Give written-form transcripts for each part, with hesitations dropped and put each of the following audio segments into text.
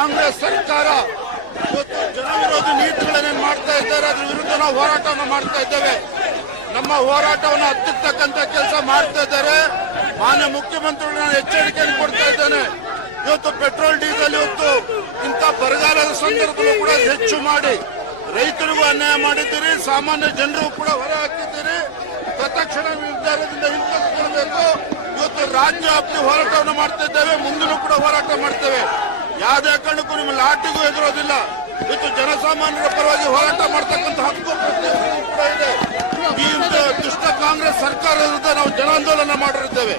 ಕಾಂಗ್ರೆಸ್ ಸರ್ಕಾರ ಇವತ್ತು ಜನವಿರೋಧಿ ನೀತಿಗಳನ್ನೇ ಮಾಡ್ತಾ ಇದ್ದಾರೆ. ಅದ್ರ ವಿರುದ್ಧ ನಾವು ಹೋರಾಟವನ್ನು ಮಾಡ್ತಾ ಇದ್ದೇವೆ. ನಮ್ಮ ಹೋರಾಟವನ್ನು ಹತ್ತಿಕ್ಕತಕ್ಕಂತ ಕೆಲಸ ಮಾಡ್ತಾ ಇದ್ದಾರೆ. ಮಾನ್ಯ ಮುಖ್ಯಮಂತ್ರಿಗಳು ಎಚ್ಚರಿಕೆಯನ್ನು ಕೊಡ್ತಾ ಇದ್ದೇನೆ. ಇವತ್ತು ಪೆಟ್ರೋಲ್ ಡೀಸೆಲ್ ಇವತ್ತು ಇಂಥ ಬರಗಾಲದ ಸಂದರ್ಭದಲ್ಲೂ ಕೂಡ ಹೆಚ್ಚು ಮಾಡಿ ರೈತರಿಗೂ ಅನ್ಯಾಯ ಮಾಡಿದ್ದೀರಿ, ಸಾಮಾನ್ಯ ಜನರಿಗೂ ಕೂಡ ಹೊರ ಹಾಕಿದ್ದೀರಿ. ತತ್ಕ್ಷಣ ನಿರ್ಧಾರದಿಂದ ಹಿಂತೆಗೆದುಕೊಳ್ಳಬೇಕು. ಇವತ್ತು ರಾಜ್ಯ ವ್ಯಾಪ್ತಿ ಹೋರಾಟವನ್ನು ಮಾಡ್ತಾ ಇದ್ದೇವೆ, ಮುಂದೂ ಕೂಡ ಹೋರಾಟ ಮಾಡ್ತೇವೆ. ಯಾವುದೇ ಕಾರಣಕ್ಕೂ ನಿಮ್ಮ ಲಾಟಿಗೂ ಎದುರೋದಿಲ್ಲ. ಇವತ್ತು ಜನಸಾಮಾನ್ಯರ ಪರವಾಗಿ ಹೋರಾಟ ಮಾಡ್ತಕ್ಕಂಥ ಹಕ್ಕು ಕೂಡ ಇದೆ. ಈ ದುಷ್ಟ ಕಾಂಗ್ರೆಸ್ ಸರ್ಕಾರದ ವಿರುದ್ಧ ನಾವು ಜನಾಂದೋಲನ ಮಾಡಿರುತ್ತೇವೆ.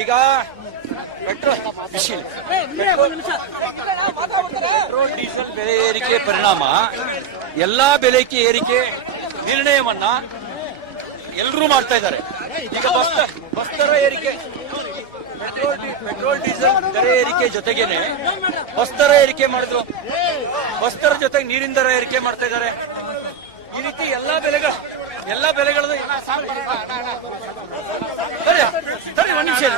ಈಗ ಪೆಟ್ರೋಲ್ ಡೀಸೆಲ್ ಬೆಲೆ ಏರಿಕೆ ಪರಿಣಾಮ ಎಲ್ಲಾ ಬೆಲೆ ಏರಿಕೆ ನಿರ್ಣಯವನ್ನ ಎಲ್ಲರೂ ಮಾಡ್ತಾ ಇದ್ದಾರೆ. ಈಗ ಬಸ್ ದರ ಏರಿಕೆ, ಪೆಟ್ರೋಲ್ ಡೀಸೆಲ್ ದರ ಏರಿಕೆ ಜೊತೆಗೇನೆ ಬಸ್ ದರ ಏರಿಕೆ ಮಾಡಿದ್ರು. ಬಸ್ ದರ ಜೊತೆಗೆ ನೀರಿನ ದರ ಏರಿಕೆ ಮಾಡ್ತಾ ಇದ್ದಾರೆ. ಈ ರೀತಿ ಎಲ್ಲಾ ಬೆಲೆಗಳದ್ದು ಸರಿ ಒಂದ್ ನಿಮಿಷ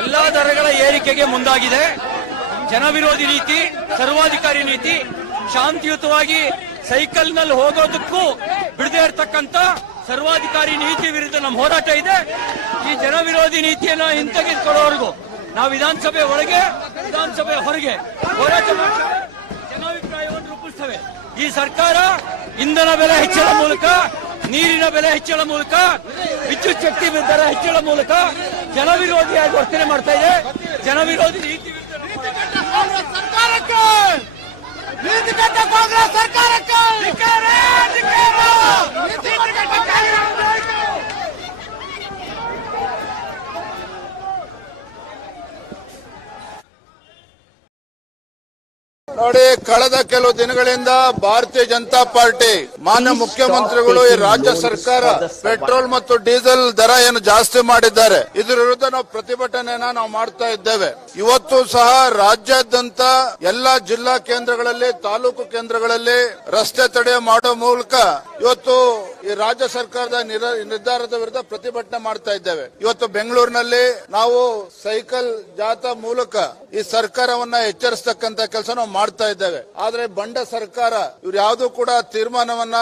ಎಲ್ಲಾ ದರಗಳ ಏರಿಕೆಗೆ ಮುಂದಾಗಿದೆ. ಜನವಿರೋಧಿ ನೀತಿ, ಸರ್ವಾಧಿಕಾರಿ ನೀತಿ, ಶಾಂತಿಯುತವಾಗಿ ಸೈಕಲ್ ನಲ್ಲಿ ಹೋಗೋದಕ್ಕೂ ಬಿಡದೇ ಇರತಕ್ಕಂತ ಸರ್ವಾಧಿಕಾರಿ ನೀತಿ ವಿರುದ್ಧ ನಮ್ಮ ಹೋರಾಟ ಇದೆ. ಈ ಜನವಿರೋಧಿ ನೀತಿಯನ್ನ ಹಿಂತೆಗೆದುಕೊಳ್ಳೋವರೆಗೂ ನಾವು ವಿಧಾನಸಭೆ ಒಳಗೆ, ವಿಧಾನಸಭೆ ಹೊರಗೆ ಹೋರಾಟ ಮಾಡಿ ಜನಾಭಿಪ್ರಾಯವನ್ನು ರೂಪಿಸ್ತೇವೆ. ಈ ಸರ್ಕಾರ ಇಂಧನ ಬೆಲೆ ಹೆಚ್ಚಳ ಮೂಲಕ, ನೀರಿನ ಬೆಲೆ ಹೆಚ್ಚಳ ಮೂಲಕ, ವಿದ್ಯುತ್ ಶಕ್ತಿ ದರ ಹೆಚ್ಚಳ ಮೂಲಕ ಜನವಿರೋಧಿಯಾಗಿ ವರ್ತನೆ ಮಾಡ್ತಾ ಇದೆ. ಜನವಿರೋಧಿ ನೀತಿ ಸರ್ಕಾರಕ್ಕೆ, ನೀತಿಗೆಟ್ಟ ಕಾಂಗ್ರೆಸ್ ಸರ್ಕಾರಕ್ಕೆ ನೋಡಿ, ಕಳೆದ ಕೆಲವು ದಿನಗಳಿಂದ ಭಾರತೀಯ ಜನತಾ ಪಾರ್ಟಿ ಮಾನ್ಯ ಮುಖ್ಯಮಂತ್ರಿಗಳು ಈ ರಾಜ್ಯ ಸರ್ಕಾರ ಪೆಟ್ರೋಲ್ ಮತ್ತು ಡೀಸೆಲ್ ದರ ಏನು ಜಾಸ್ತಿ ಮಾಡಿದ್ದಾರೆ, ಇದರ ವಿರುದ್ಧ ನಾವು ಪ್ರತಿಭಟನೆಯನ್ನ ನಾವು ಮಾಡ್ತಾ ಇದ್ದೇವೆ. ಇವತ್ತು ಸಹ ರಾಜ್ಯಾದ್ಯಂತ ಎಲ್ಲಾ ಜಿಲ್ಲಾ ಕೇಂದ್ರಗಳಲ್ಲಿ, ತಾಲೂಕು ಕೇಂದ್ರಗಳಲ್ಲಿ ರಸ್ತೆ ತಡೆ ಮಾಡೋ ಮೂಲಕ ಇವತ್ತು ಈ ರಾಜ್ಯ ಸರ್ಕಾರದ ನಿರ್ಧಾರದ ವಿರುದ್ಧ ಪ್ರತಿಭಟನೆ ಮಾಡ್ತಾ ಇದ್ದೇವೆ. ಇವತ್ತು ಬೆಂಗಳೂರಿನಲ್ಲಿ ನಾವು ಸೈಕಲ್ ಜಾಥಾ ಮೂಲಕ ಈ ಸರ್ಕಾರವನ್ನ ಎಚ್ಚರಿಸತಕ್ಕಂತ ಕೆಲಸ ನಾವು ಮಾಡ್ತಾ ಇದ್ದೇವೆ. ಆದ್ರೆ ಬಂಡ ಸರ್ಕಾರ ಇವ್ರು ಯಾವ್ದು ಕೂಡ ತೀರ್ಮಾನವನ್ನ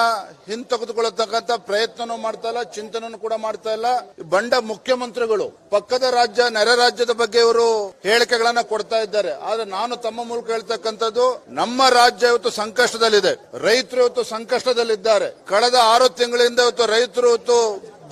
ಹಿಂತೆಗೆದುಕೊಳ್ಳತಕ್ಕಂತ ಪ್ರಯತ್ನನೂ ಮಾಡ್ತಾ ಇಲ್ಲ, ಚಿಂತನೆಯನ್ನು ಕೂಡ ಮಾಡ್ತಾ ಇಲ್ಲ. ಬಂಡ ಮುಖ್ಯಮಂತ್ರಿಗಳು ಪಕ್ಕದ ರಾಜ್ಯ, ನೆರೆ ರಾಜ್ಯದ ಬಗ್ಗೆ ಇವರು ಹೇಳಿಕೆಗಳನ್ನ ಕೊಡ್ತಾ ಇದ್ದಾರೆ. ಆದ್ರೆ ನಾನು ತಮ್ಮ ಮೂಲಕ ಹೇಳ್ತಕ್ಕಂಥದ್ದು, ನಮ್ಮ ರಾಜ್ಯ ಇವತ್ತು ಸಂಕಷ್ಟದಲ್ಲಿದೆ, ರೈತರು ಇವತ್ತು ಸಂಕಷ್ಟದಲ್ಲಿದ್ದಾರೆ. ಕಳೆದ 6 ತಿಂಗಳಿಂದ ಇವತ್ತು ರೈತರು ಇವತ್ತು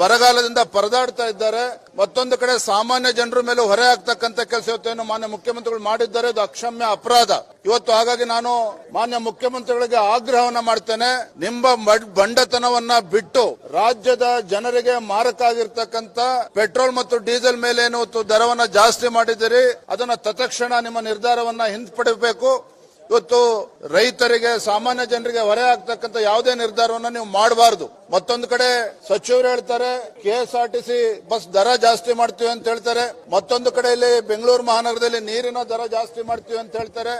ಬರಗಾಲದಿಂದ ಪರದಾಡ್ತಾ ಇದ್ದಾರೆ. ಮತ್ತೊಂದು ಕಡೆ ಸಾಮಾನ್ಯ ಜನರ ಮೇಲೆ ಹೊರೆ ಆಗ್ತಕ್ಕಂಥ ಕೆಲಸ ಇವತ್ತೇನು ಮಾನ್ಯ ಮುಖ್ಯಮಂತ್ರಿಗಳು ಮಾಡಿದ್ದಾರೆ, ಅದು ಅಕ್ಷಮ್ಯ ಅಪರಾಧ. ಇವತ್ತು ಹಾಗಾಗಿ ನಾನು ಮಾನ್ಯ ಮುಖ್ಯಮಂತ್ರಿಗಳಿಗೆ ಆಗ್ರಹವನ್ನ ಮಾಡ್ತೇನೆ, ನಿಮ್ಮ ಬಂಡತನವನ್ನ ಬಿಟ್ಟು ರಾಜ್ಯದ ಜನರಿಗೆ ಮಾರಕ ಆಗಿರ್ತಕ್ಕಂಥ ಪೆಟ್ರೋಲ್ ಮತ್ತು ಡೀಸೆಲ್ ಮೇಲೆ ಏನು ದರವನ್ನ ಜಾಸ್ತಿ ಮಾಡಿದ್ದೀರಿ, ಅದನ್ನ ತತ್ಕ್ಷಣ ನಿಮ್ಮ ನಿರ್ಧಾರವನ್ನ ಹಿಂಪಡೆಯಬೇಕು. ಇವತ್ತು ರೈತರಿಗೆ, ಸಾಮಾನ್ಯ ಜನರಿಗೆ ಹೊರೆ ಆಗ್ತಕ್ಕಂಥ ಯಾವುದೇ ನಿರ್ಧಾರವನ್ನ ನೀವು ಮಾಡಬಾರದು. ಮತ್ತೊಂದು ಕಡೆ ಸಚಿವರು ಹೇಳ್ತಾರೆ ಕೆಎಸ್ಆರ್ಟಿಸಿ ಬಸ್ ದರ ಜಾಸ್ತಿ ಮಾಡ್ತೀವಿ ಅಂತ ಹೇಳ್ತಾರೆ. ಮತ್ತೊಂದು ಕಡೆಯಲ್ಲಿ ಬೆಂಗಳೂರು ಮಹಾನಗರದಲ್ಲಿ ನೀರಿನ ದರ ಜಾಸ್ತಿ ಮಾಡ್ತೀವಿ ಅಂತ ಹೇಳ್ತಾರೆ.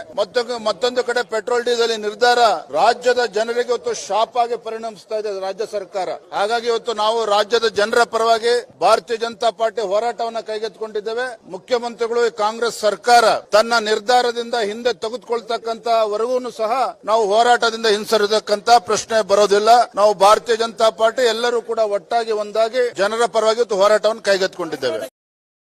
ಮತ್ತೊಂದು ಕಡೆ ಪೆಟ್ರೋಲ್ ಡೀಸೆಲ್ ನಿರ್ಧಾರ ರಾಜ್ಯದ ಜನರಿಗೆ ಇವತ್ತು ಶಾಪ್ ಆಗಿ ಪರಿಣಮಿಸ್ತಾ ಇದೆ ರಾಜ್ಯ ಸರ್ಕಾರ. ಹಾಗಾಗಿ ಇವತ್ತು ನಾವು ರಾಜ್ಯದ ಜನರ ಪರವಾಗಿ ಭಾರತೀಯ ಜನತಾ ಪಾರ್ಟಿ ಹೋರಾಟವನ್ನ ಕೈಗೆತ್ತಿಕೊಂಡಿದ್ದೇವೆ. ಮುಖ್ಯಮಂತ್ರಿಗಳು, ಕಾಂಗ್ರೆಸ್ ಸರ್ಕಾರ ತನ್ನ ನಿರ್ಧಾರದಿಂದ ಹಿಂದೆ ತೆಗೆದುಕೊಳ್ತಕ್ಕಂತವರೆಗೂ ಸಹ ನಾವು ಹೋರಾಟದಿಂದ ಹಿಂಸರಿದಕ್ಕಂತ ಪ್ರಶ್ನೆ ಬರೋದಿಲ್ಲ. ನಾವು ಭಾರತೀಯ ಜನತಾ ಪಾರ್ಟಿ ಎಲ್ಲರೂ ಕೂಡ ಒಟ್ಟಾಗಿ ಒಂದಾಗಿ ಜನರ ಪರವಾಗಿ ಹೋರಾಟವನ್ನು ಕೈಗೆತ್ತಿಕೊಂಡಿದ್ದೇವೆ.